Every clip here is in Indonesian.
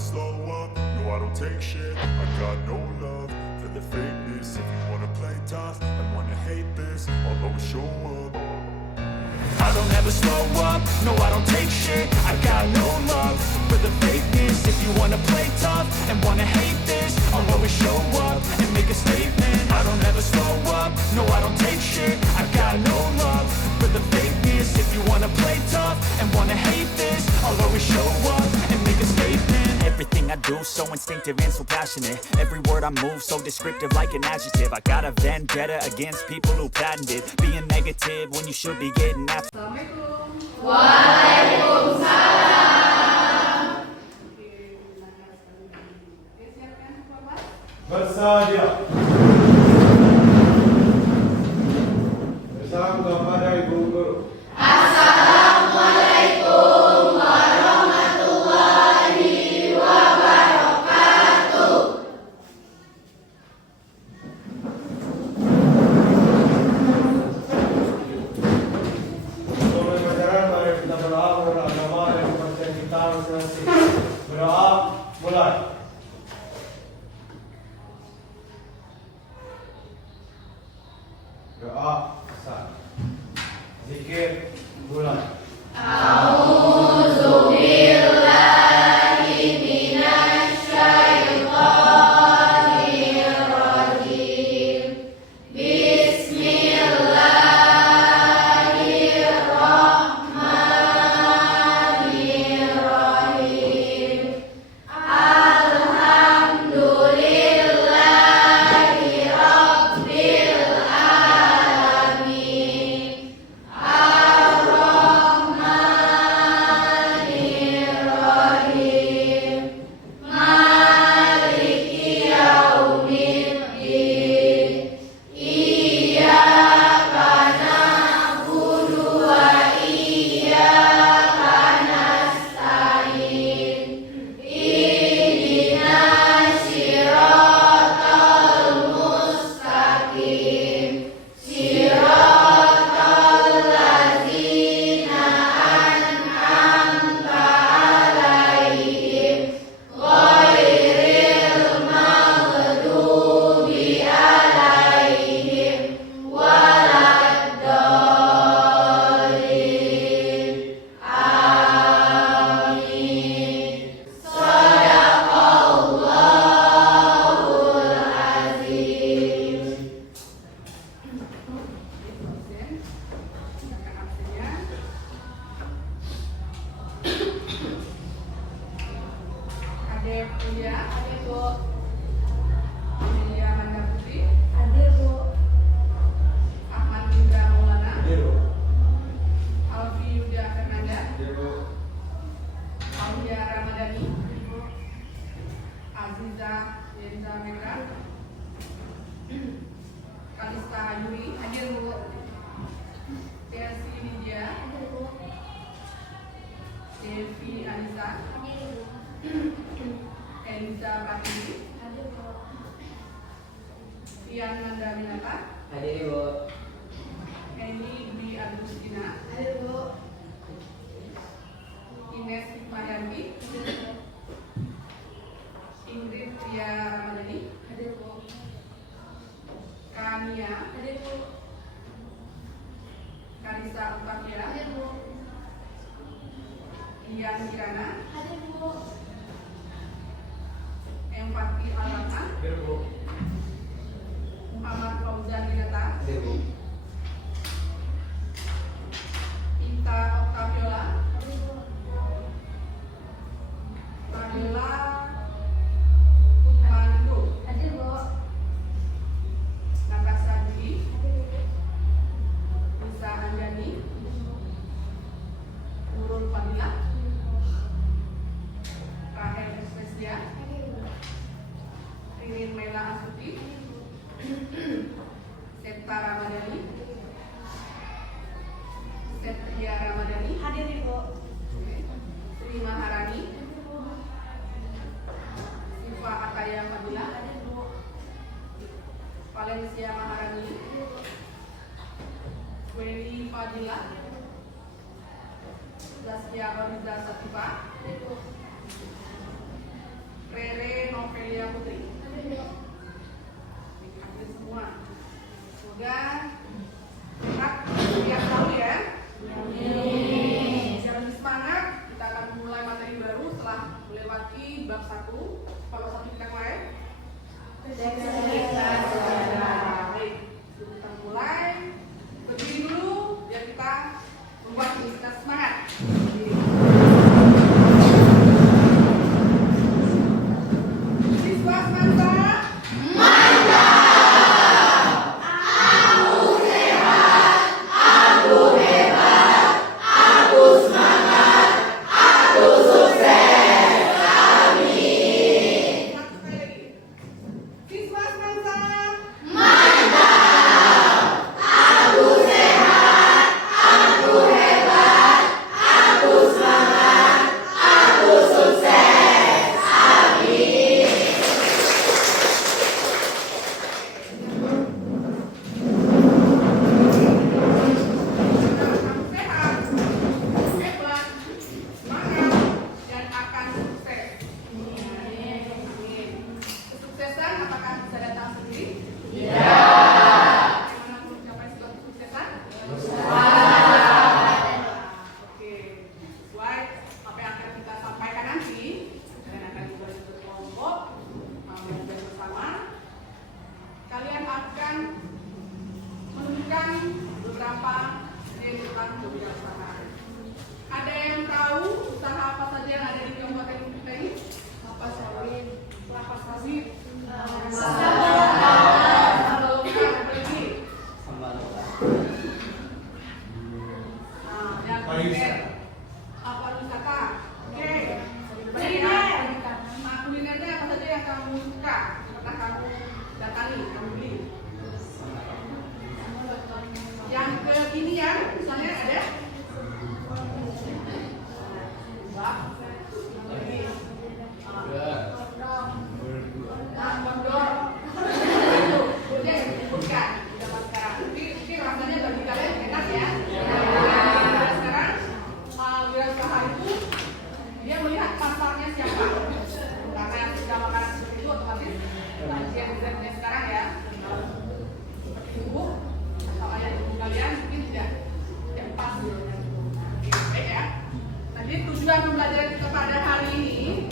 slow up, no I don't take shit. I got no love for the fakeness. If you wanna play tough and wanna hate this, I'll always show up. I don't ever slow up, no I don't take shit. I got no love for the fakeness. If you wanna play tough and wanna hate this, I'll always show up and make a statement. I don't ever slow up, no I don't take shit. I got no love for the fakeness. If you wanna play tough and wanna hate this, I'll always show up and make a statement. Everything I do so instinctive and so passionate. Every word I move so descriptive like an adjective. I got a vendetta against people who patented being negative when you should be getting after. Assalamualaikum. Waalaikumsalam. Siapkan Bapak. Bersedia. Salam kepada Ibu Guru. Assalamualaikum warahmatullahi wabarakatuh. Sebelum pembelajaran, mari kita berdoa kepada agama dan kepercayaan kita masing-masing. Berdoa, mulai. Doa, sah. Zikir, mulai. A'udzubillahi minasyaitonirrajim. Bismillahirrahmanirrahim. Alhamdulillahi rabbil alamin. Ar-Rahmanirrahim. Maliki yaumiddin. Iyyaka na'budu wa iyyaka nasta'in. Ihdinas siratal mustaqim. Siratal ladzina an'amta 'alaihim ghairil maghdubi 'alaihim waladdallin. Amin. Shadaqallahul azim. Absen. Silakan absennya. Adik Ulia, adik Bu. Ulia Manda Putri, Adik Bu. Ahmad Indra Maulana, Ibu. Alfi Yuda Fernanda, Ibu. Aulia Ramadhani, Aziza Yenza Mekra, Kalista Yuri, hadir Bu. Desi Lydia, Devi Anissa, Eliza Pratiwi, Ian Mandawinata, Hadir Ibu. Eni Dwi Agustina, Ines Hikmayanti, Ingrid Tia Ramadhani, Kania, Karisa Utapia, Ian Kirana, Empati Alama, Ibu. Muhammad Fauzan Dinata, Ibu. Ita Octaviola, Pamela Utmandu, Natasha Dwi, Lisa Anjani, Nurul Fadila, Rahel Espesia, Ririn Mela Asuti, Septa Ramadhani, Setria Ramadhani, Sri Maharani, Siva Ataya Fadila, Valencia Maharani, Weli Fadila, Zaskia Oriza Satifa, melewati bab 1. Bab 1 kita mulai. Baik, kita mulai. Berdiri dulu, biar kita membuat diri kita semangat. Siswa semasa. Ada yang tahu usaha apa saja yang ada di kabupaten kita ini? Apa sawit, kelapa sawit, apa wisata? Oke. Kulinernya apa saja yang kamu suka? Pernah kamu datangi, kamu beli? Yang kekinian, misalnya ada? Tujuan pembelajaran kita pada hari ini,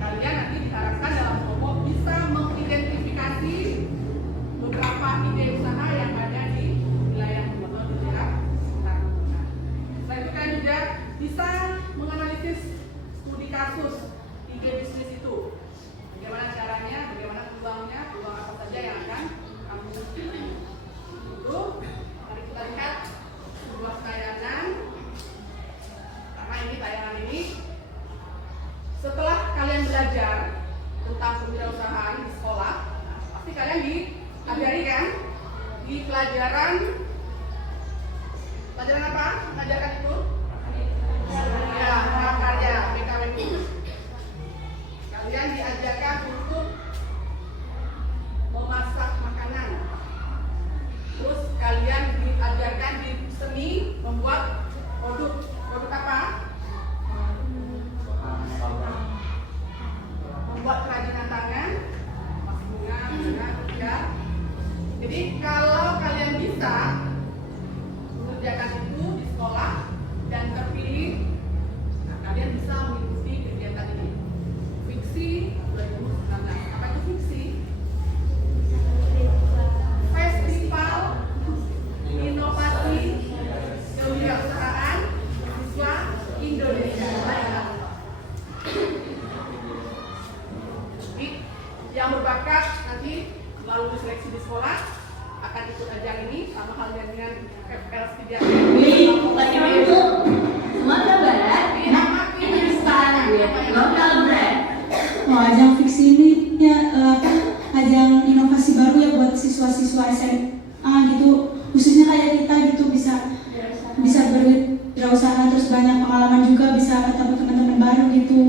kalian nanti diharapkan dalam kelompok bisa mengidentifikasi beberapa ide usaha yang ada di wilayah atau di daerah sekitar. Selain itu kalian juga bisa menganalisis studi kasus ide bisnis itu. Bagaimana caranya, bagaimana peluangnya, peluang apa saja yang akan kamu miliki. Itu, mari kita lihat sebuah tayangan. Ini tayangan ini setelah kalian belajar tentang kewirausahaan di sekolah, pasti kalian diajari kan di pelajaran apa? Mengajarkan itu? Ya, prakarya BKWP. Kalian diajarkan untuk memasak makanan. Terus kalian diajarkan di seni membuat produk apa? Membuat kerajinan tangan, bunga, ya. Jadi kalau kalian bisa mengerjakan itu di sekolah dan terpilih, nah, kalian bisa mengikuti kegiatan ini. Fiksi 2019. Apa itu fiksi? Festival Inovasi Kewirausahaan Siswa Indonesia. Yang berbakat nanti melalui seleksi di sekolah akan ikut ajang ini, sama halnya dengan FPL 3. Itu Sumatera Barat, perusahaan lokal brand. Ajang fiksi ini ya ajang inovasi baru ya buat siswa-siswa SMA gitu, khususnya kayak kita gitu bisa berwirausaha, terus banyak pengalaman juga, bisa ketemu teman-teman baru gitu.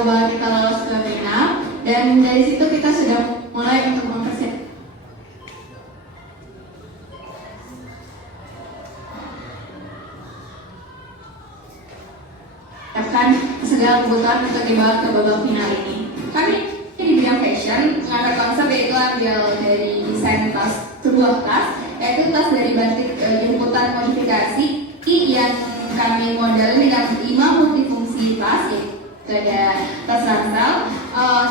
tahu bahwa kita lolos ke final, dan dari situ kita sudah mulai untuk mempersiapkan segala kebutuhan untuk dibawa ke babak final ini. Kami di bidang fashion mengangkat konsep yaitu ambil dari desain tas, sebuah tas, yaitu tas dari batik jemputan modifikasi yang kami modelin dengan 5 multifungsi tas, yaitu ada tas ransel,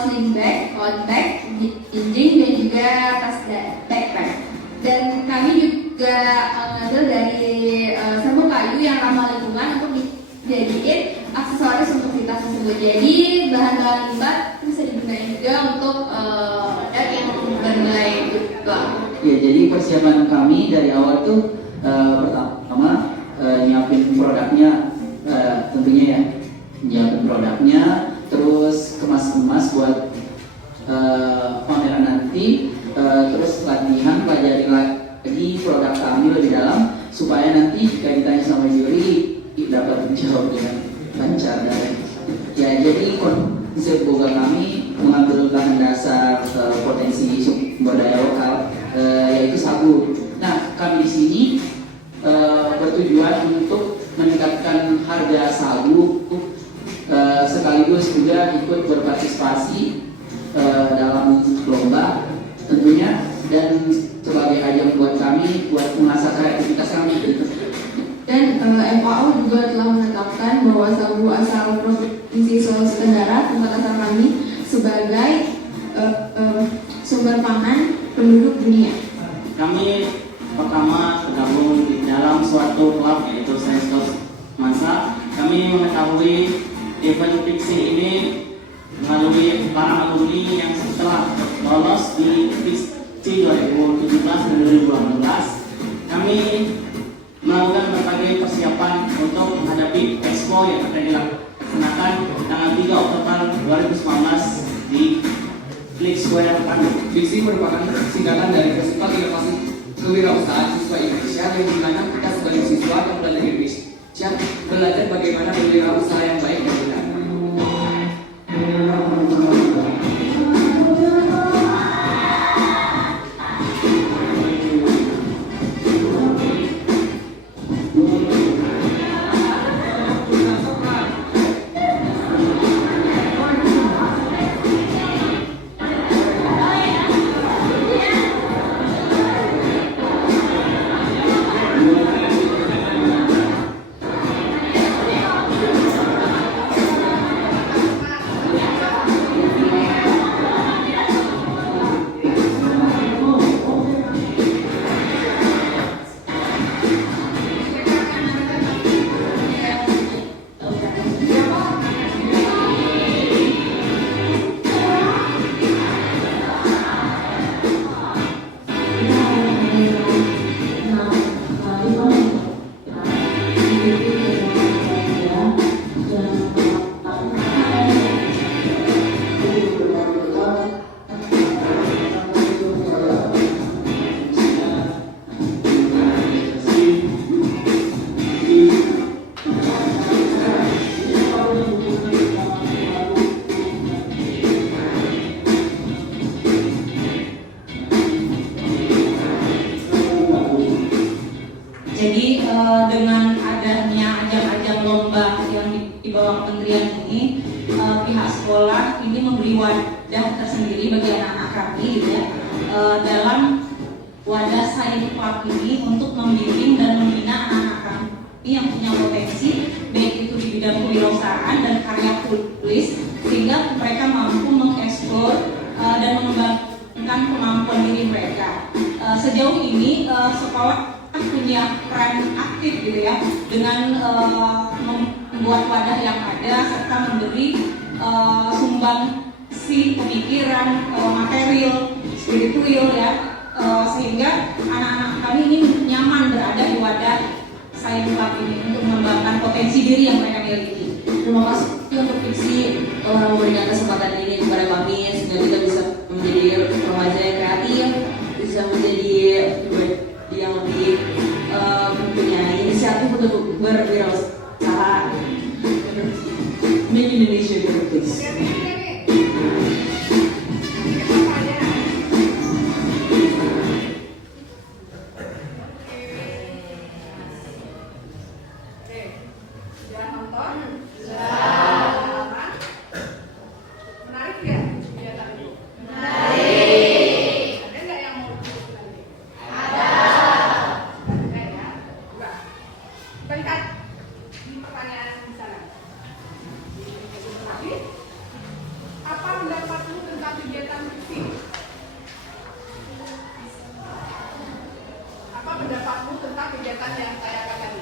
sling bag, tote bag, jinjing, dan juga tas backpack. Dan kami juga mengambil dari serbuk kayu yang ramah lingkungan untuk dijadiin aksesoris untuk di tas tersebut. Jadi bahan-bahan limbah bisa digunakan juga untuk yang bernilai juga. Ya, jadi persiapan kami dari awal tuh pertama nyiapin produknya, tentunya ya, nyiapin produknya, terus kemas-kemas buat pameran nanti, terus latihan pelajari lagi produk kami lebih dalam supaya nanti jika ditanya sama juri dapat menjawab dengan lancar. Dan ya, jadi konsep boga kami mengambil bahan dasar potensi sumber daya lokal, yaitu sagu. Nah, kami di sini bertujuan untuk meningkatkan harga sagu, sekaligus juga ikut berpartisipasi dalam lomba tentunya, dan sebagai ajang buat kami buat mengasah kreativitas kami. Dan FAO juga telah menetapkan bahwa sagu asal Provinsi Sulawesi Tenggara, tempat asal kami, sebagai sumber pangan penduduk dunia. Kami pertama tergabung di dalam suatu klub yaitu Science Masa. Kami mengetahui event fiksi ini melalui para alumni yang setelah lolos di fiksi 2017 dan 2018. Kami melakukan berbagai persiapan untuk menghadapi Expo yang akan dilaksanakan tanggal 3 Oktober 2019 di Flick Square, Bandung. Fiksi merupakan singkatan dari Festival Inovasi Kewirausahaan Siswa Indonesia, yang dimana kita sebagai siswa yang belajar di Indonesia belajar bagaimana berwirausaha yang baik dan benar. Jadi dengan adanya ajang-ajang lomba yang di bawah kementerian ini, pihak sekolah ini memberi wadah tersendiri bagi anak-anak kami, gitu ya, dalam wadah Science Club ini untuk membimbing dan membina anak-anak kami yang punya potensi, baik itu di bidang kewirausahaan dan karya tulis, sehingga mereka mampu mengeksplor dan mengembangkan kemampuan diri mereka. Sejauh ini sekolah punya peran aktif, gitu ya, dengan membuat wadah yang ada serta memberi sumbangsi pemikiran, material, spiritual, ya, sehingga anak-anak kami ini nyaman berada di wadah Science Club ini untuk mengembangkan potensi diri yang mereka miliki. Terima kasih untuk Fiksi telah memberikan kesempatan ini kepada kami sehingga kita bisa menjadi remaja yang kreatif, bisa menjadi yang lebih mempunyai inisiatif untuk berwirausaha. Make Indonesia great place. kamu tentang kegiatan yang saya akan tadi.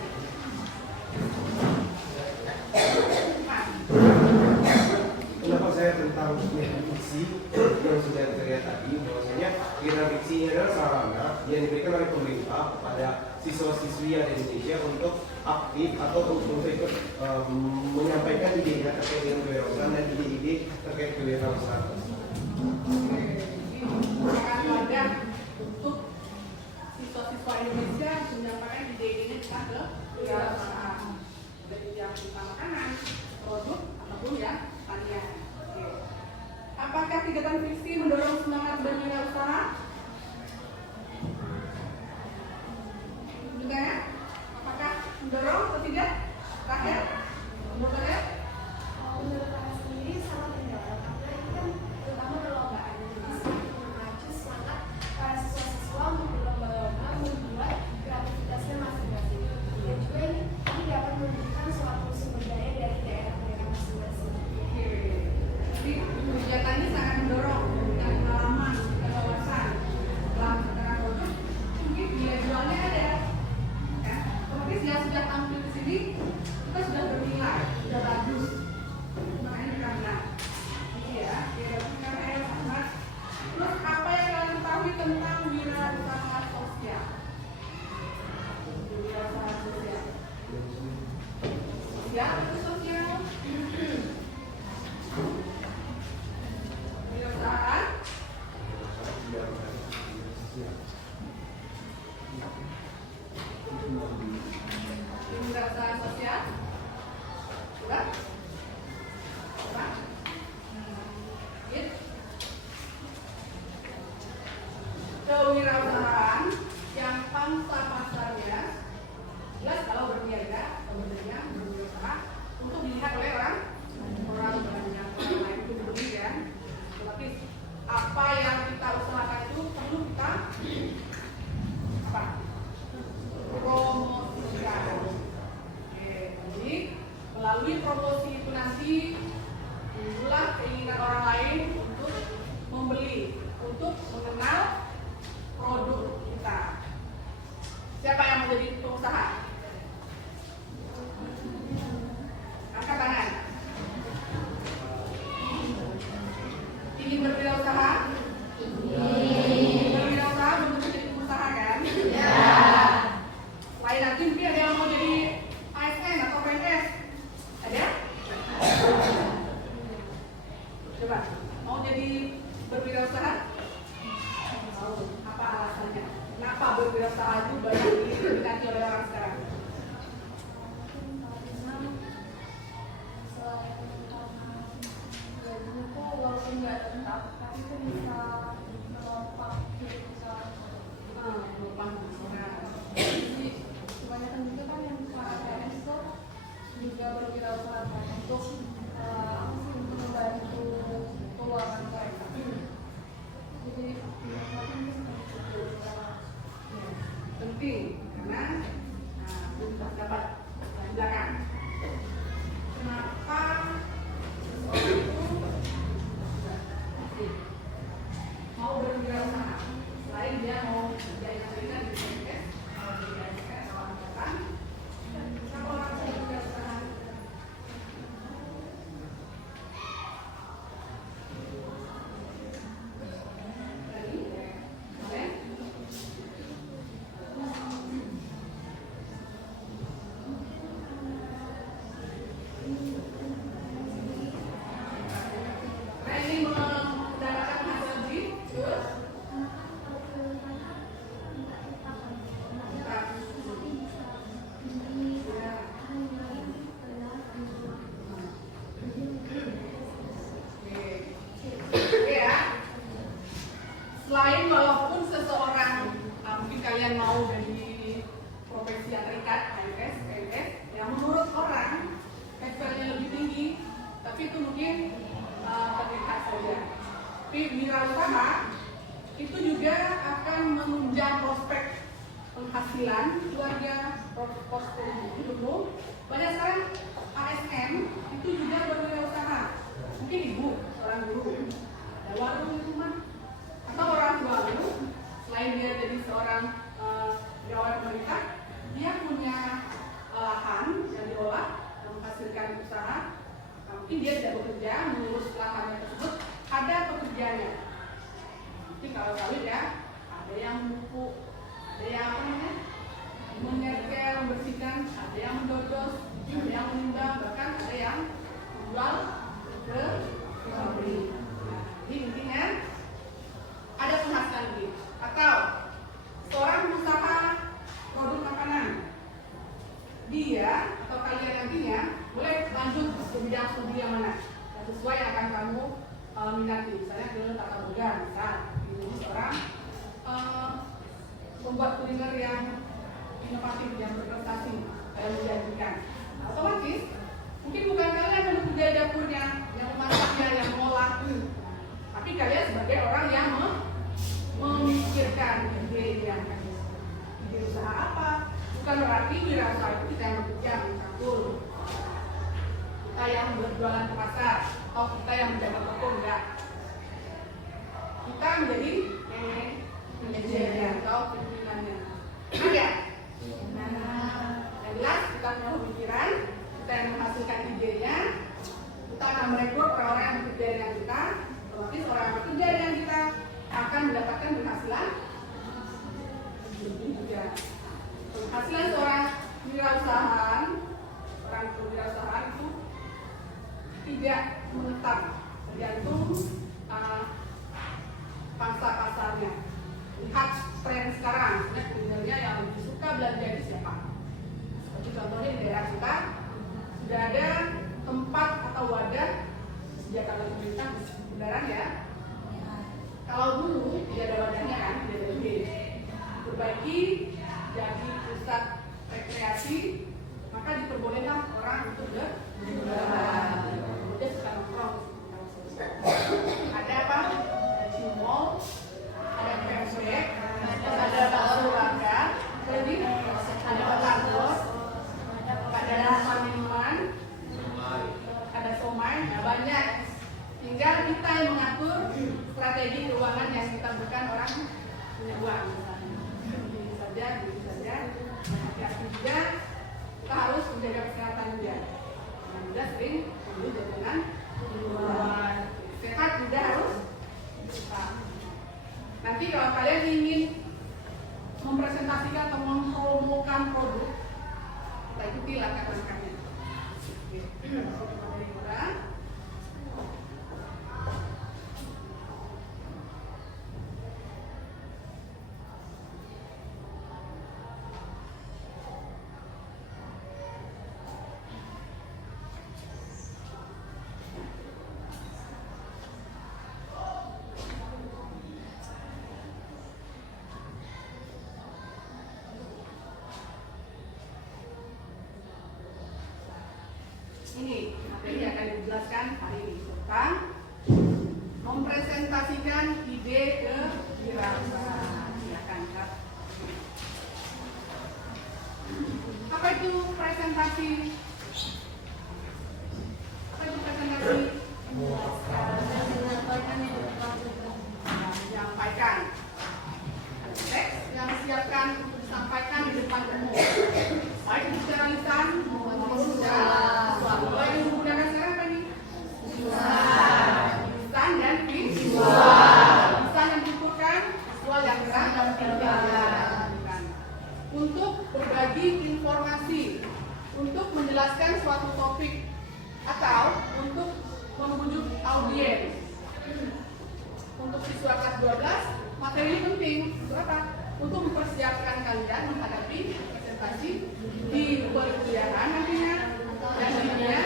Kenapa saya tentang fiksi yang sudah terlihat tadi, bahwasanya kegiatan fiksi ini adalah sarana yang diberikan oleh pemerintah kepada siswa-siswi yang ada di Indonesia untuk aktif atau untuk ikut menyampaikan ide-ide terkait dengan kewirausahaan dan ide-ide terkait kewirausahaan. Merupakan wadah untuk siswa-siswa Indonesia menyampaikan ide-idenya tentang kewirausahaan, dari yang berupa makanan, produk, ataupun yang tanian. Oke. Apakah kegiatan fiksi mendorong semangat berwirausaha? Juga ya? Apakah mendorong atau tidak? Terakhir, menurut kalian? Menurut saya sendiri sangat mendorong, karena ini kan terutama perlombaan, jadi sangat memacu semangat para siswa-siswa untuk berlomba-lomba membuat kreativitasnya masing-masing. Dan juga ini dapat menunjukkan suatu sumber daya dari daerah-daerah masing-masing. Jadi kegiatan ini sangat mendorong dan pengalaman dan wawasan dalam menciptakan produk. Mungkin nilai jualnya ada, ya. Otomatis yang sudah tampil di sini kita sudah bernilai, sudah bagus. Makanya karena ini ya, karena yang sangat. Terus apa yang kalian ketahui tentang wirausaha sosial? Wirausaha sosial. Sosial atau sosial? Wirausaha wirausaha sosial? Coba? Coba? Gitu. Kewirausahaan yang pangsa pasarnya jelas kalau berniaga, sebenarnya berwirausaha untuk dilihat oleh orang banyak, orang lain itu beli ya. Tapi apa yang kita usahakan itu perlu kita apa? Promosikan. Oke, jadi melalui promosi itu nanti timbullah keinginan orang lain untuk membeli, untuk mengenal produk kita. Siapa yang mau jadi pengusaha? Angkat tangan. Ingin berwirausaha? Berwirausaha belum tentu jadi pengusaha kan? Ya. Selain nanti mungkin ada yang mau jadi ASN atau PNS? Ada? Coba, mau jadi berwirausaha? Mau. Apa alasannya? Kenapa berwirausaha itu banyak diminati oleh orang sekarang? Walaupun nggak tetap, tapi itu bisa melompat, bisa Lupa. jadi kebanyakan juga kan yang para PNS itu juga berwirausaha kan untuk untuk membantu keuangan mereka. Jadi Penting karena dapat belakang. Kenapa mau berwirausaha? Selain dia mau menjadi saringan di PNS, mau jadi ASN atau angkatan, kenapa orang mau berwirausaha? Selain walaupun seseorang mungkin kalian mau dari profesi yang terikat PNS yang menurut orang levelnya lebih tinggi, tapi itu mungkin terikat saja. Tapi wirausaha itu juga akan menunjang prospek penghasilan keluarga, prospek hidup. Banyak sekarang ASN itu juga berwirausaha. Mungkin ibu, seorang guru, ada warung di rumah, atau orang tua lu, selain dia jadi seorang pegawai pemerintah, mungkin dia tidak bekerja mengurus lahannya tersebut, ada pekerjaannya. Jadi kalau sawit ya, ada yang pupuk, ada yang mengerkel, membersihkan, ada yang mendodos, ada yang menimbang, bahkan ada yang menjual ke pabrik. Jadi intinya ada penghasilan lebih. Atau seorang pengusaha produk makanan, dia atau kalian nantinya boleh lanjut ke bidang studi yang mana yang sesuai yang akan kamu minati, misalnya ke tata boga, misal ini seorang pembuat kuliner yang inovatif, yang berprestasi, yang menjanjikan. Nah, otomatis mungkin bukan kalian yang bekerja di dapurnya, yang memasaknya, yang mengolah, tapi kalian sebagai orang yang memikirkan ide usaha apa. Bukan berarti wirausaha itu kita yang bekerja mencampur, kita yang berjualan ke pasar, atau kita yang menjaga toko, enggak. Kita menjadi manajer atau pimpinannya. Benar ya? Yang jelas kita punya pemikiran, kita yang menghasilkan idenya, kita akan merekrut orang-orang yang bekerja dengan kita, otomatis orang yang bekerja dengan kita akan mendapatkan penghasilan lebih juga. Penghasilan seorang wirausahaan, orang berwirausahaan itu tidak menetap, tergantung pangsa pasarnya. Lihat tren sekarang, sebenarnya yang lebih suka belanja di siapa? Seperti contohnya di daerah kita sudah ada tempat atau wadah sejak kalau pemerintah kendaraan ya. Kalau dulu tidak ada wadahnya kan, tidak ada ide. Perbaiki jadi pusat rekreasi, maka diperbolehkan orang untuk berjualan. Dia suka nongkrong. Ada apa? Ada mall, ada cafe, ada bakso bakar, jadi ada batagor, ada minuman, ada somai, nah banyak. Tinggal kita yang mengatur strategi keuangan yang kita berikan orang punya uang. Begini saja. Hati-hati juga, kita harus menjaga kesehatan juga. Yang mudah sering ambil jajanan di luar. Sehat juga harus kita. Nanti kalau kalian ingin mempresentasikan atau mempromokan produk, kita ikuti langkah-langkahnya. Ini materi yang akan dijelaskan hari ini tentang mempresentasikan ide ke wirausaha. Silakan Kak. Apa itu presentasi? Apa itu presentasi? Menyampaikan teks yang disiapkan untuk disampaikan di depan umum, baik secara lisan maupun secara kalau yang menggunakan sekarang apa nih? Lisan dan visual. Lisan yang diukurkan, visual yang gerak dan tidak. Untuk berbagi informasi, untuk menjelaskan suatu topik, atau untuk membujuk audiens. Untuk siswa kelas 12, materi ini penting. Untuk apa? Untuk mempersiapkan kalian menghadapi presentasi di perkuliahan nantinya. Dan dunia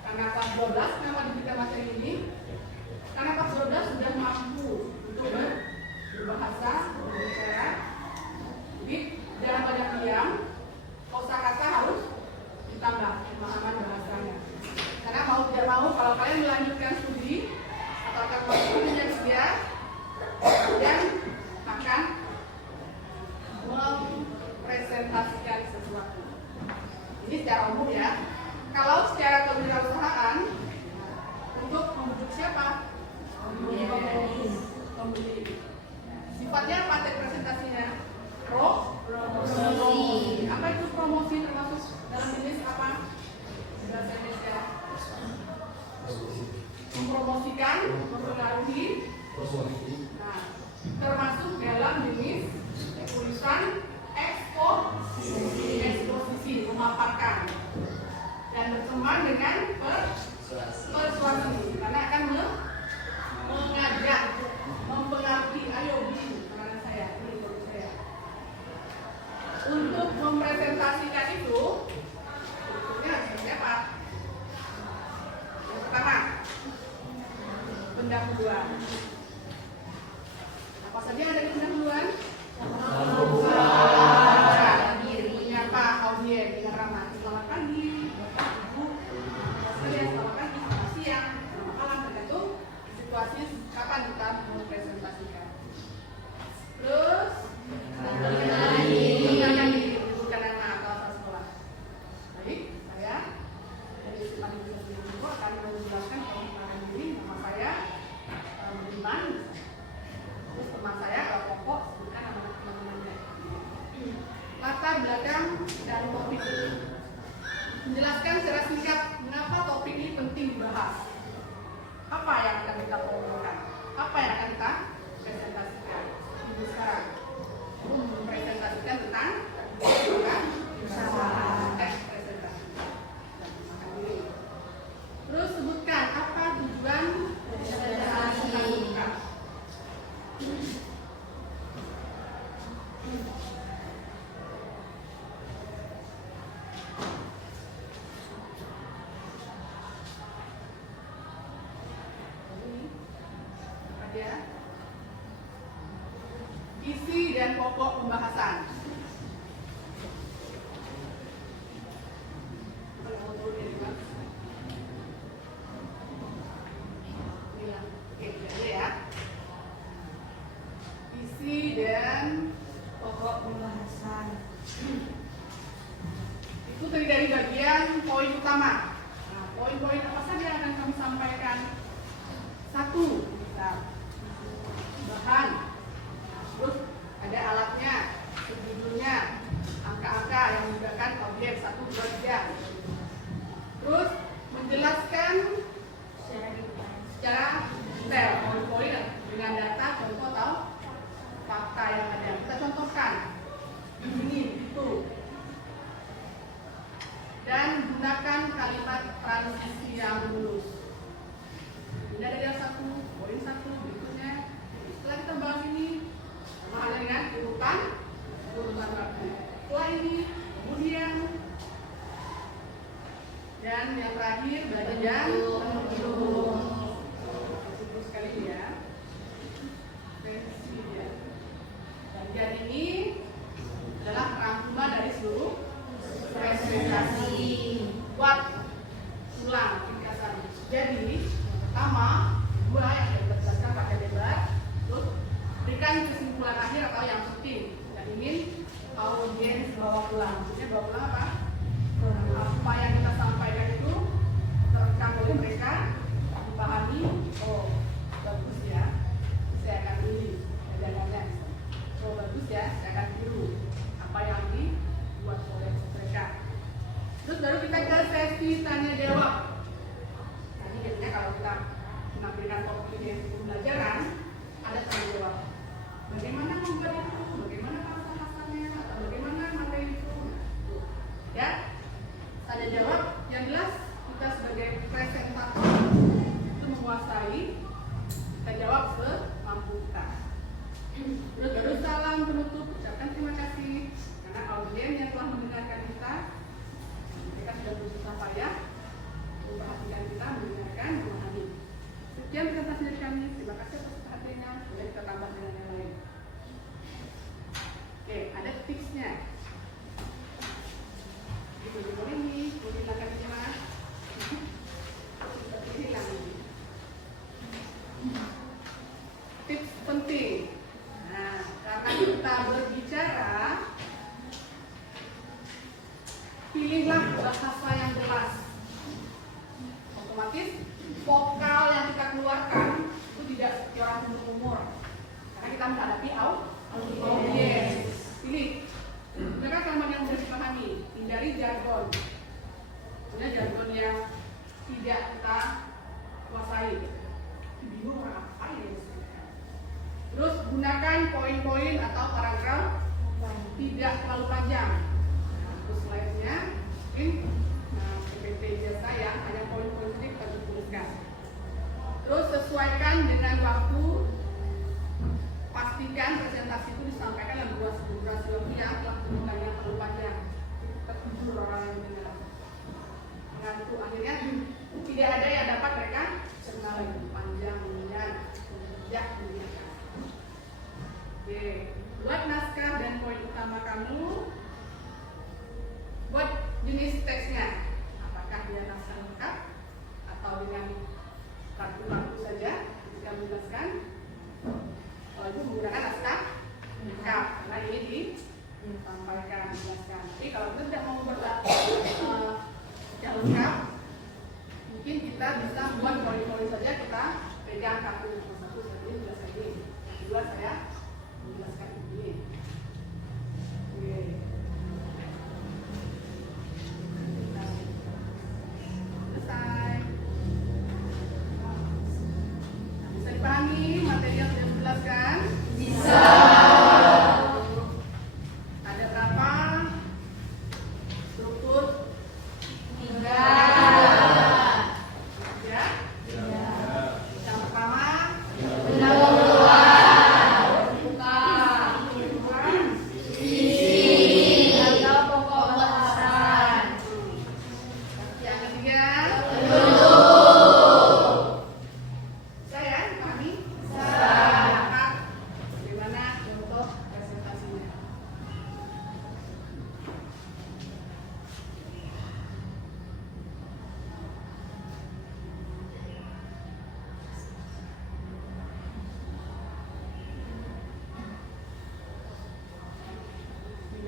karena kelas 12 kenapa diberikan materi ini? Karena kelas 12 sudah mampu untuk berbahasa, berbicara. Jadi dalam banyak diam, kosakata harus ditambah pemahaman bahasanya. Karena mau tidak mau kalau kalian melanjutkan studi atau akan masuk dunia kerja, kalian akan mempresentasikan sesuatu. Ini secara umum ya. Kalau secara kewirausahaan, untuk membujuk siapa? Pembeli. Sifatnya apa presentasinya? Promosi. Apa itu promosi termasuk dalam jenis apa? latar belakang dan topik ini. Menjelaskan secara singkat mengapa topik ini penting dibahas. Apa yang akan kita fokuskan? Apa yang akan kita presentasikan? Ibu sekarang mempresentasikan tentang usaha. Presentasi. Terus sebutkan apa tujuan presentasi. Isi dan pokok pembahasan. Isi dan pokok pembahasan. Itu terdiri dari bagian poin utama. Nah, poin-poin apa saja yang akan kami sampaikan? 1. Bahan. Terus ada alatnya, judulnya, angka-angka yang menggunakan objek 1, 2, 3. Terus menjelaskan secara detail poin-poin dengan data, contoh atau fakta yang ada. Kita contohkan ini, itu. Dan gunakan kalimat transisi yang lurus. Ini ada yang 1, poin 1, berikutnya. Setelah kita bahas ini, ada dengan urutan waktu. Setelah ini, kemudian, dan yang terakhir bagian penutup. Terus sekali ya. Bagian ini adalah rangkuman dari seluruh presentasi. Buat ulang ringkasan. Jadi pertama, dua yang dijelaskan pakai debat. Terus berikan kesimpulan akhir atau yang penting yang ingin audiens bawa pulang. Maksudnya bawa pulang apa? Apa yang kita sampaikan itu terekam oleh mereka, dipahami. Oh, bagus ya. Saya akan pilih dagangannya. Oh, bagus ya. Saya akan tiru apa yang dibuat oleh mereka. Terus baru kita ke sesi tanya jawab. Tadi biasanya kalau kita menampilkan topik yang pembelajaran, ada tanya jawab. Bagaimana membuat itu? Bagaimana bahasa-bahasanya? Atau bagaimana materi itu? Ya, tanya jawab yang jelas kita sebagai presentator itu menguasai. Kita jawab semampu kita. Terus baru salam penutup, ucapkan terima kasih karena audiens yang telah mendengarkan kita. Mereka sudah berusaha payah memperhatikan kita, mendengarkan, memahami. Sekian presentasi dari kami. Terima kasih atas perhatiannya. Boleh kita tambah dengan yang lain. Oke, ada tipsnya. Itu boleh nih, boleh hilangkan ini mas. Seperti hilang ini. Tips penting. Nah, karena kita berbicara, pilihlah bahasa yang jelas. Otomatis vokal yang kita keluarkan itu tidak seperti orang umur. Karena kita menghadapi audiens. Pilih. Mereka kalimat yang mudah dipahami. Hindari jargon. Punya jargon yang tidak kita kuasai. Bingung apa ya? Terus gunakan poin-poin atau paragraf tidak terlalu panjang. Nah, terus slide-nya mungkin PPT jasa ya, hanya poin-poin saja kita tuliskan. Terus sesuaikan dengan waktu. Pastikan presentasi itu disampaikan dalam durasi waktu yang telah ditentukan yang terlalu panjang. Tertidur orang yang mendengar. Mengantuk akhirnya tidak ada yang dapat mereka cerna lagi panjangnya tidak mendengarkan. Oke, buat naskah dan poin utama kamu. Buat jenis teksnya, apakah dia naskah lengkap atau dengan kartu-kartu saja ketika menjelaskan? Kalau itu menggunakan naskah lengkap, karena ini disampaikan menjelaskan. Tapi kalau kita tidak mau buat yang lengkap, mungkin kita bisa buat poin-poin saja, kita pegang kartu satu seperti menjelaskan ini. Yang kedua saya menjelaskan ini. Oke.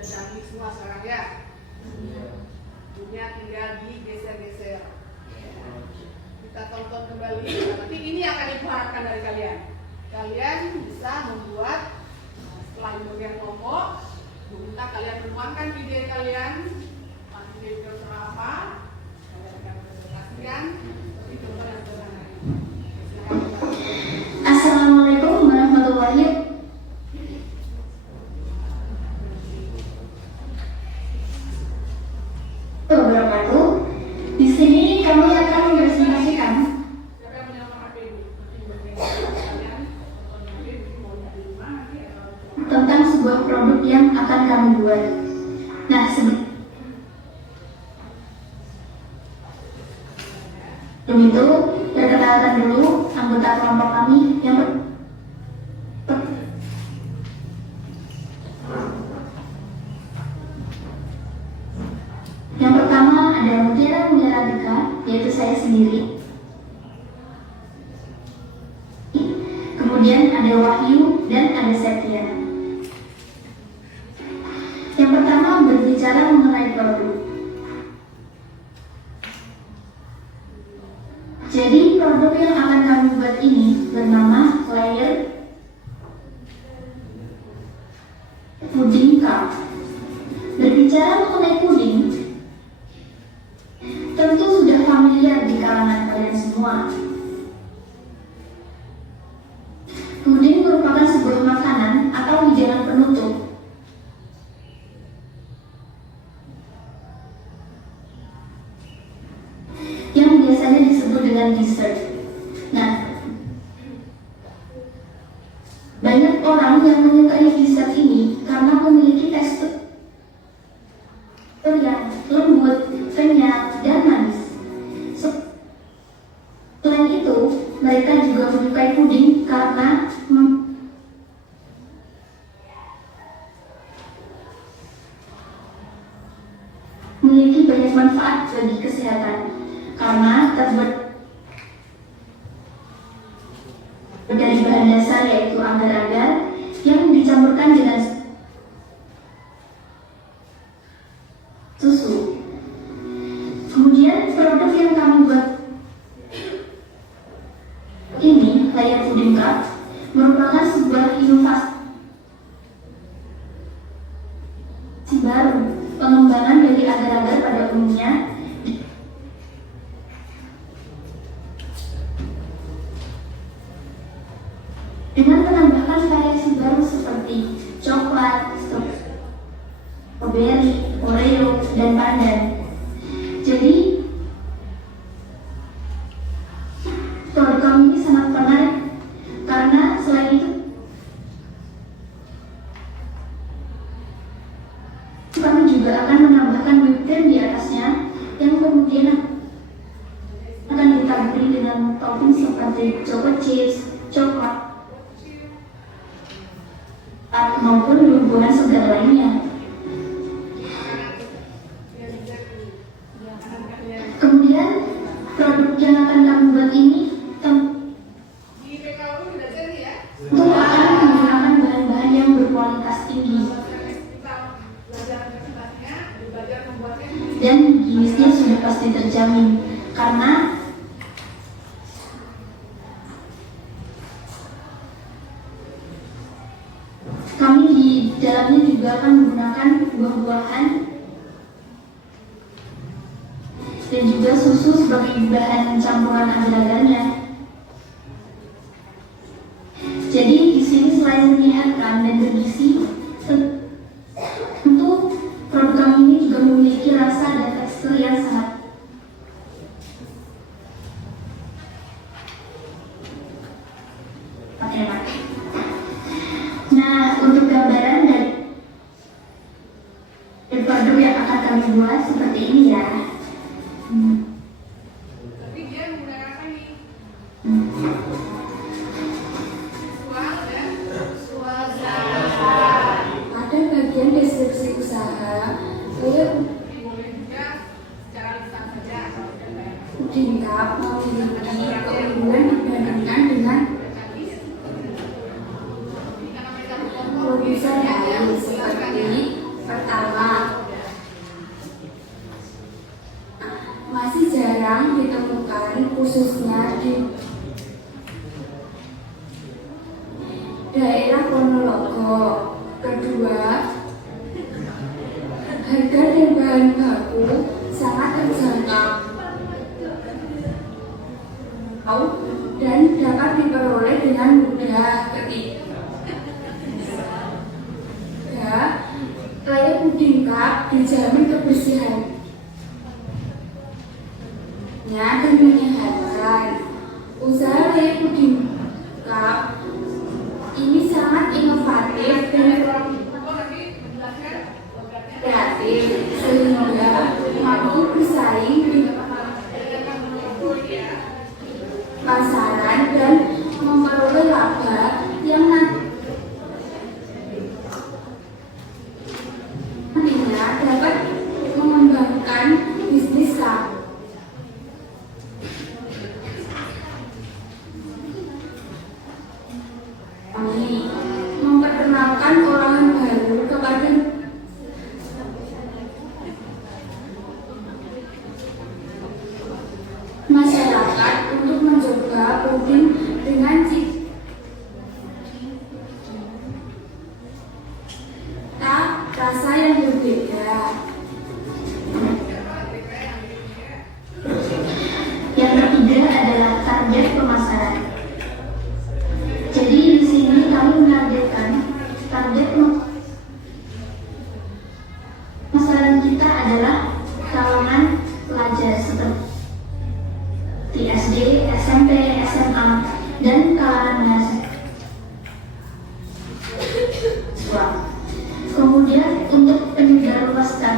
udah jadi semua sekarang ya. Dunia tinggal digeser-geser. Kita tonton kembali. Nanti ini akan Ibu harapkan dari kalian. Kalian bisa membuat setelah Ibu yang kelompok, Ibu minta kalian menuangkan ide kalian. Ide terserah apa? Kalian akan presentasikan. Tapi contoh yang sederhana. Assalamualaikum warahmatullahi wabarakatuh. Di sini kami akan mempresentasikan tentang sebuah produk yang akan kami buat. Nah, sebelum itu, perkenalkan dulu anggota kelompok kami yang pertama ada Mutiara Dika, yaitu saya sendiri. Kemudian ada Wahyu dan ada Setia. Yang pertama berbicara mengenai produk. Jadi produk yang akan kami buat ini bernama Layer Pudding Cup. Berbicara mengenai puding, tentu sudah familiar di kalangan kalian semua. Puding merupakan sebuah makanan atau hidangan penutup yang biasanya disebut dengan dessert. Nah, banyak orang yang menyukai dessert ini karena memiliki tekstur yang lembut, kenyal, dan manis. Selain itu, mereka juga menyukai puding karena memiliki banyak manfaat bagi kesehatan karena terbuat dari bahan dasar yaitu agar-agar yang dicampurkan dengan susu. Kemudian produk yang kami buat ini, Layer Pudding Cup, merupakan sebuah inovasi baru, pengembangan dari agar-agar pada umumnya dengan menambahkan variasi baru seperti coklat, strawberry, Oreo, dan pandan. Jadi produk kami ini sangat menarik karena selain itu kami juga akan menambahkan whipped cream di atasnya yang kemudian akan ditaburi dengan topping seperti chocolate chips, coklat, maupun buah-buahan segar lainnya. Kemudian produk yang akan kami buat ini tentu akan menggunakan bahan-bahan yang berkualitas tinggi dan higienisnya sudah pasti terjamin karena kami di dalamnya juga akan menggunakan buah-buahan dan juga susu sebagai bahan campuran agar-agarnya. Jadi di sini selain menyehatkan dan bergizi, tentu produk kami ini juga memiliki rasa dan tekstur yang sangat enak. Nah, untuk gambaran dari produk yang akan kami buat seperti ini ya. Tapi dia menggunakan apa nih? ada bagian deskripsi usaha. Boleh juga secara lisan saja. Pudding Cup memiliki keunggulan dibandingkan dengan produsen lain seperti pertama Harga dan bahan baku sangat terjangkau dan dapat diperoleh dengan mudah. Ketiga, layar puding cup dijamin kebersihannya dan menyehatkan. Usaha layar puding cup ini sangat inovatif dan kreatif sehingga mampu bersaing di pasaran dan memperoleh laba yang nantinya dapat mengembangkan bisnis kami memperkenalkan orang baru kepada masyarakat untuk mencoba puding dengan cita rasa yang berbeda. Yang ketiga adalah target pemasaran. Jadi di sini kami menargetkan target pemasaran kita adalah kalangan pelajar seperti SD, SMP, SMA, dan kalangan mahasiswa. Kemudian untuk menyebarluaskan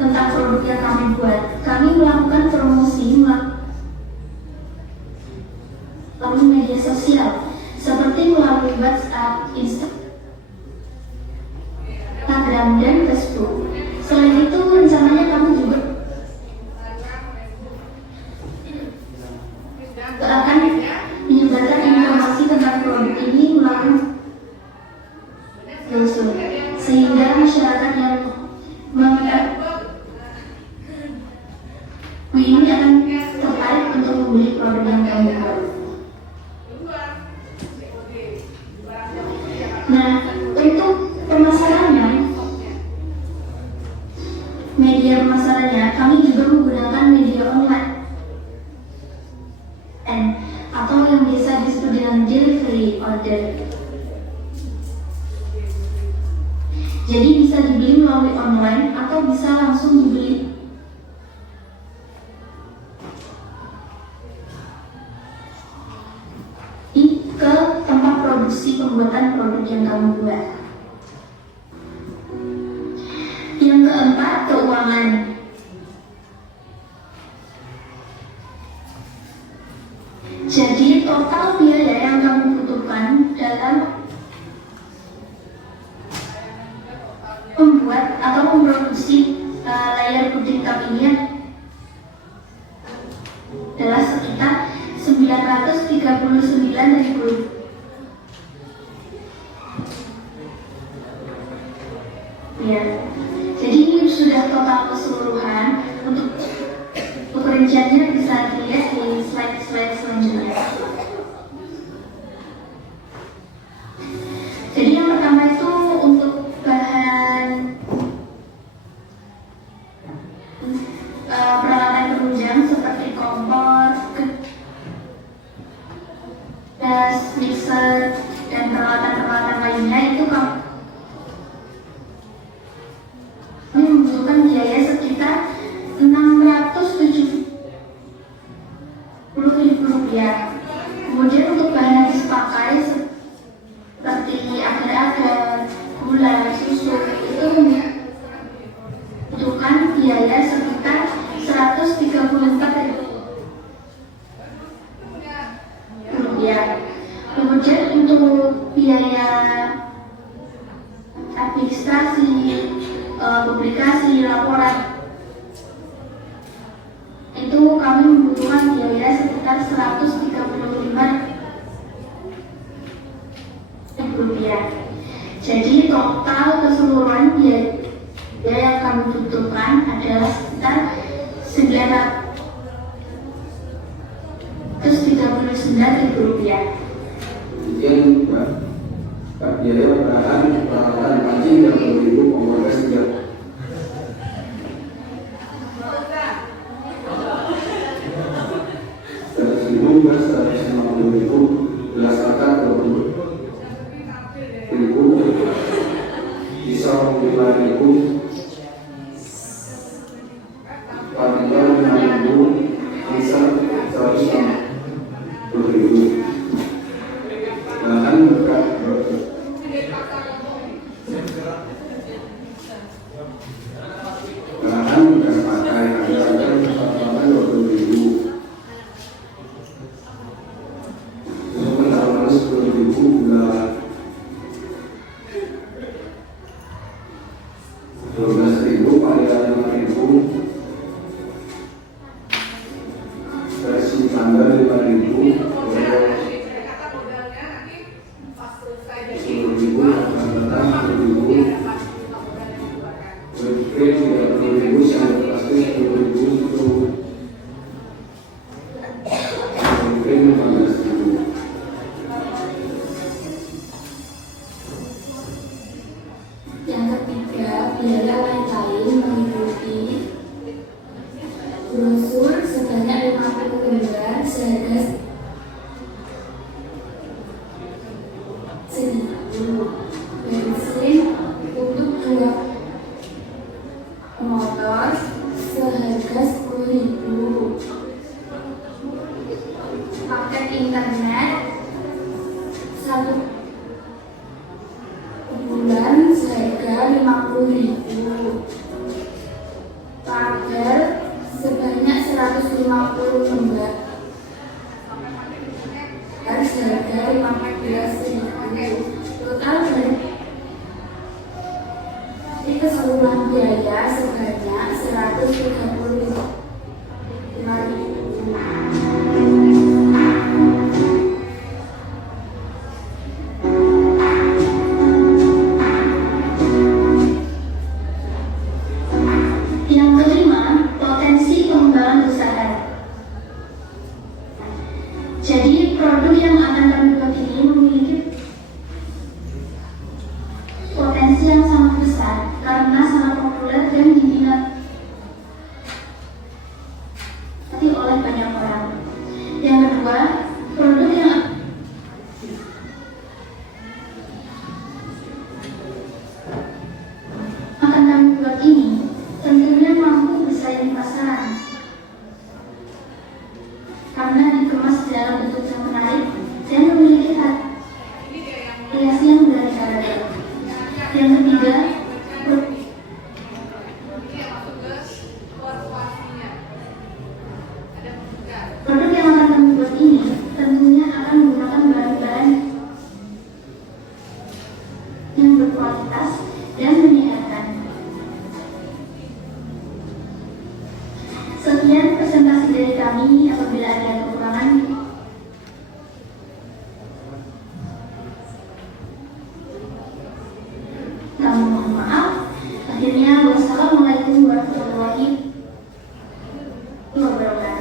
tentang produk yang kami buat, kami melakukan promosi melalui media sosial seperti melalui WhatsApp, Instagram, dan Facebook. Selain itu, rencananya kami juga akan menyebarkan informasi tentang produk ini melalui brosur, sehingga masyarakat yang ini akan tertarik untuk membeli produk yang kami buat. Nah, untuk pemasarannya, media pemasarannya, kami juga menggunakan media online atau yang biasa disebut dengan delivery order. Jadi bisa dibeli melalui online atau bisa langsung dibeli ke tempat produksi pembuatan produk yang kamu buat. Yang keempat, keuangan. Jadi total biaya yang kamu butuhkan dalam membuat atau memproduksi layar puding cup ini adalah sekitar 939.000. Ya, jadi ini sudah total keseluruhan. Untuk rinciannya bisa dilihat di slide-slide selanjutnya. Jadi yang pertama itu untuk bahan peralatan penunjang seperti kompor, gas, mixer, dan peralatan-peralatan lainnya itu kami membutuhkan biaya sekitar Rp670.000. Kemudian untuk bahan yang dipakai seperti agar-agar, gula, susu itu membutuhkan biaya sekitar Rp134.000. Kemudian untuk biaya administrasi, publikasi, laporan itu kami membutuhkan biaya sekitar Rp135.000. Jadi total keseluruhan biaya yang kami butuhkan adalah sekitar Rp939.000. Yang biaya penahan peralatan pancing dan penghidup Polres 3. Berdasarkan 20.000 pisau 5.000 panjang 6.000 pisau 150.000 bahan bekas pakai harga 20.000 10.000 gula 12.000 parian 5.000 versi tanggal 5.000 10.000 rata-rata 10.000 webcam 30.000 sampai plastik 10.000 itu webcam 15.000. Yang ketiga, biaya lain-lain meliputi brosur sebanyak 50 lembar seharga 1.000, bensin untuk 2 motor seharga 10.000, paket internet 1 bulan seharga 50.000, pagar sebanyak 150 lembar seharga 15.000. Total dari keseluruhan biaya sebanyak 135.000. Yang kelima, potensi pengembangan usaha. Jadi produk yang akan kami buat ini memiliki potensi yang sangat besar karena sangat populer dan diminati oleh banyak orang. Yang kedua, produk yang akan kami buat ini tentunya mampu bersaing di pasaran karena dikemas dalam bentuk yang menarik dan memiliki variasi yang beragam. Yang ketiga, produk yang akan kami buat ini tentunya akan menggunakan bahan-bahan yang berkualitas dan menyehatkan. Sekian presentasi dari kami. Apabila ada kekurangan, kami mohon maaf. Akhirnya, wassalamualaikum warahmatullahi wabarakatuh.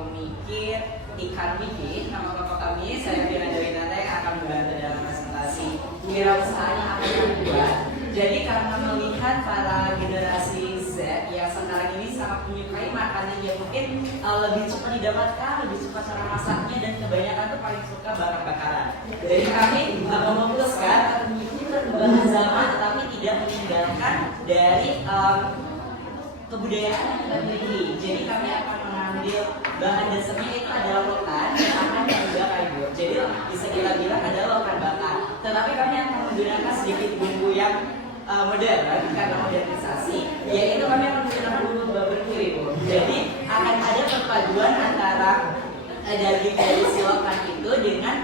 pemikir Ikan Wiki. Nama bapak kami, saya Vina Dewinata yang akan membantu dalam presentasi wirausaha yang akan kami buat. Jadi karena melihat para generasi Z yang sekarang ini sangat menyukai makanan yang mungkin lebih cepat didapatkan, lebih cepat cara masaknya, dan kebanyakan tuh paling suka bakar-bakaran. Jadi kami memutuskan akan mengikuti perkembangan zaman tetapi tidak meninggalkan dari kebudayaan yang kita miliki. Jadi kami akan mengambil bahan dasarnya itu adalah lokan yang akan kami bakar, Ibu. Jadi bisa kita bilang adalah lokan bakar. Tetapi kami akan menggunakan sedikit bumbu yang modern karena modernisasi, yaitu kami akan menggunakan bumbu barbecue, Ibu. Jadi akan ada perpaduan antara daging dari si lokan itu dengan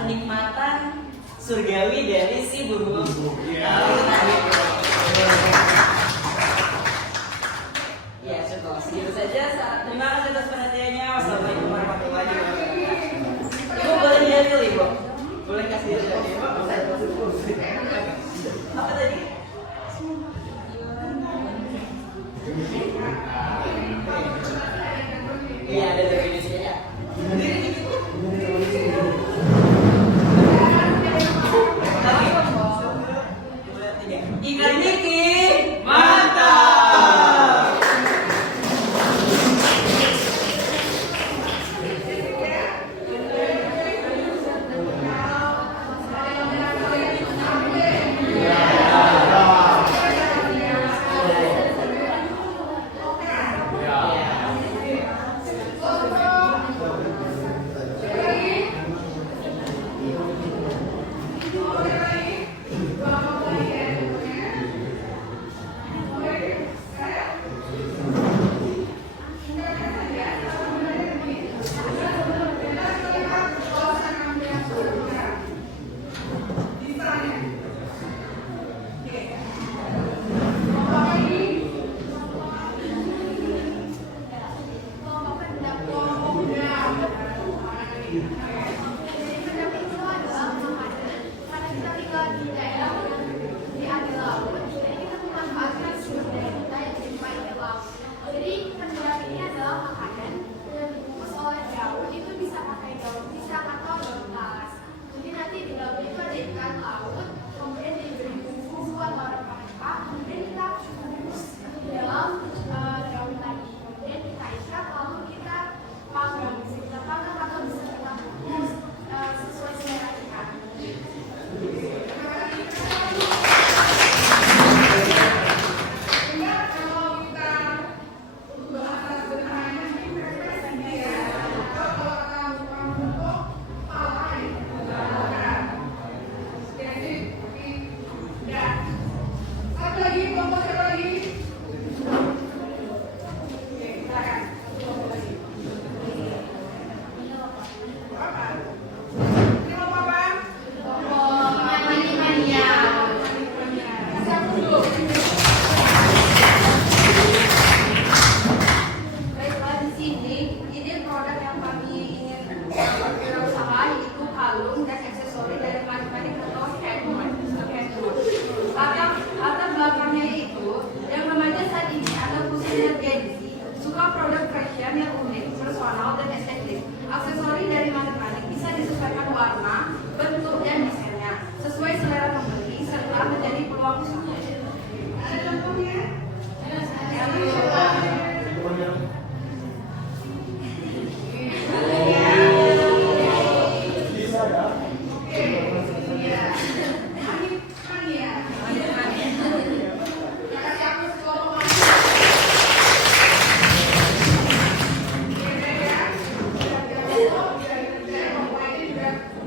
kenikmatan surgawi dari si bumbu. Ya, cukup. Segitu saja. Terima kasih atas perhatiannya. Wassalamualaikum warahmatullahi wabarakatuh. Ibu boleh diambil, Ibu? Boleh kasih diri, Ibu? Apa tadi? Iya, ada definisinya ya. Ikan Niki mantap.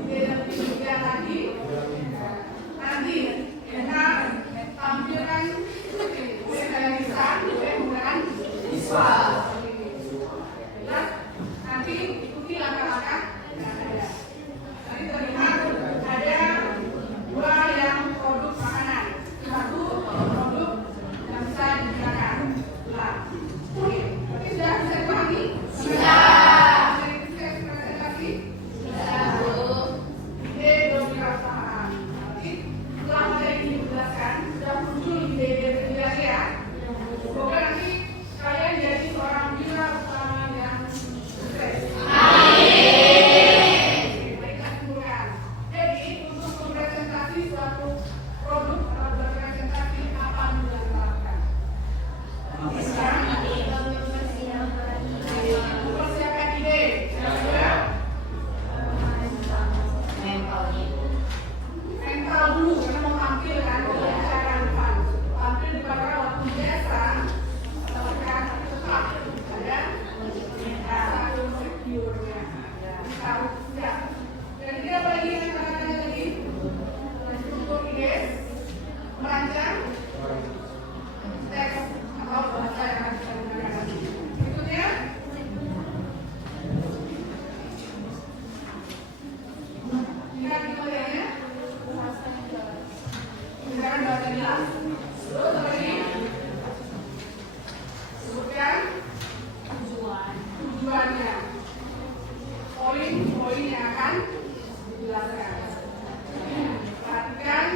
Iya. poin yang akan dijelaskan. Perhatikan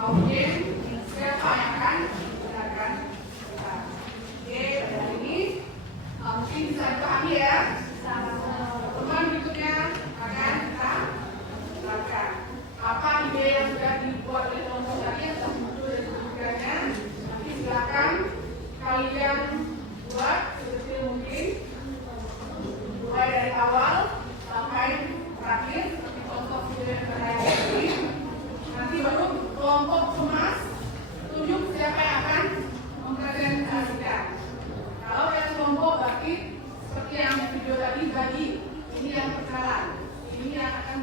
audiens siapa yang akan mendengarkan kita. Oke, pada ini mungkin bisa dipahami ya. Teman berikutnya akan kita jelaskan apa ide yang sudah dibuat oleh kelompok tadi yang sudah muncul dari pemikirannya. Nanti silakan kalian buat sekecil mungkin, mulai dari awal sampai terakhir seperti contoh video yang saya beri. Nanti baru kelompok kemas tunjuk siapa yang akan mempresentasikan. Kalau yang kelompok berarti seperti yang video tadi bagi ini yang perkenalan, ini yang akan